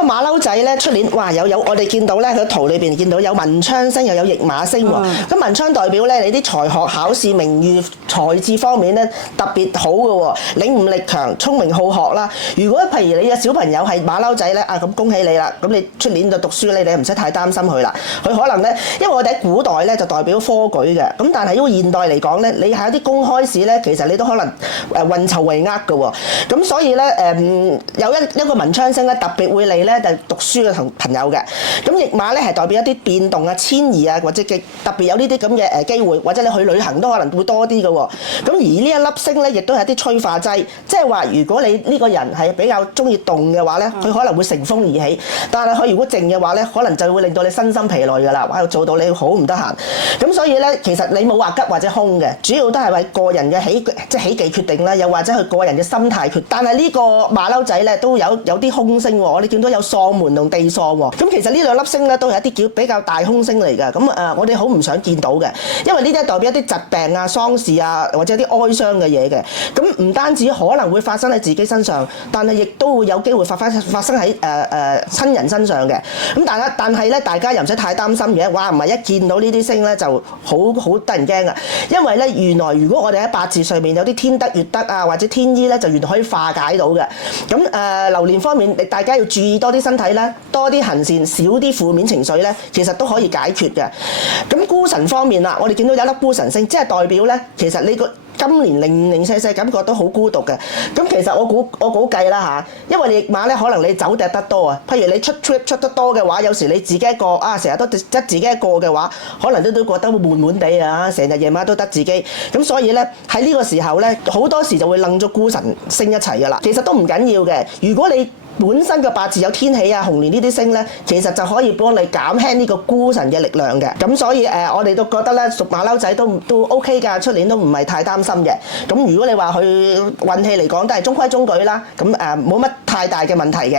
啊馬騮仔咧出年哇有我哋見到咧佢圖裏邊見到有文昌星又有驛馬星喎。咁文昌代表咧你啲才學考試名譽才智方面咧特別好嘅喎，領悟力強，聰明好學啦。如果譬如你嘅小朋友係馬騮仔咧咁恭喜你啦，咁你出年就讀書咧，你唔使太擔心佢啦。佢可能咧，因為我哋喺古代咧就代表科舉嘅，咁但係因為現代嚟講咧，你係一啲公開試咧，其實你都可能運籌帷幄嘅喎。咁所以咧有一個文昌星咧特別會嚟咧就讀書嘅朋友嘅。咁驛馬咧係代表一啲變動啊、遷移啊，或者嘅特別有呢啲咁嘅機會，或者你去旅行都可能會多啲嘅喎。咁而呢一粒星咧亦都係一啲催化劑，即係話如果你呢個人係比較中意動嘅話咧，佢可能會乘風而起。但係佢如果靜嘅話咧，可能就會令到你身心疲累㗎啦，哇！做到你好唔得閒。咁所以咧，其實你冇話急或者空嘅，主要都係為個人嘅喜忌決定啦，又或者佢個人嘅心態決定。但係呢個馬騮仔咧都有啲空星喎，我哋見到有喪門同地喪喎。咁其實呢兩粒星咧都係一啲比較大空星嚟㗎。咁我哋好唔想見到嘅，因為呢啲係代表一啲疾病啊、喪事啊，或者一啲哀傷嘅嘢嘅。咁唔單止可能會發生喺自己身上，但係亦都會有機會發生喺親人身上嘅。咁但係咧，大家又唔使太擔心嘅。哇，唔係一見到呢啲星咧就好得人驚啊！因為咧，原來如果我哋喺八字上面有啲天德、月德啊，或者天醫咧，就原來可以化解到嘅。咁流年方面，大家要注意多啲身體啦，多啲行善，少啲負面情緒咧，其實都可以解決嘅。咁孤神方面啦，我哋見到有一粒孤神星，即係代表咧，其實你個今年零零舍舍感覺都好孤獨嘅。咁其實我估計啦嚇，因為你驛馬咧，可能你走趯得多啊。譬如你出 trip 出得多嘅話，有時你自己一個成日都得自己一個嘅話，可能都覺得悶悶地啊，成日夜晚都得自己。咁所以咧喺呢個時候咧，好多時就會楞咗孤神星一齊噶啦。其實都唔緊要嘅，如果你本身嘅八字有天喜啊、紅鸞呢啲星咧，其實就可以幫你減輕呢個孤神嘅力量嘅。咁所以我哋都覺得咧，屬馬騮仔都 OK 㗎，出年都唔係太擔心嘅。咁如果你話佢運氣嚟講，都係中規中矩啦。咁冇乜太大嘅問題嘅。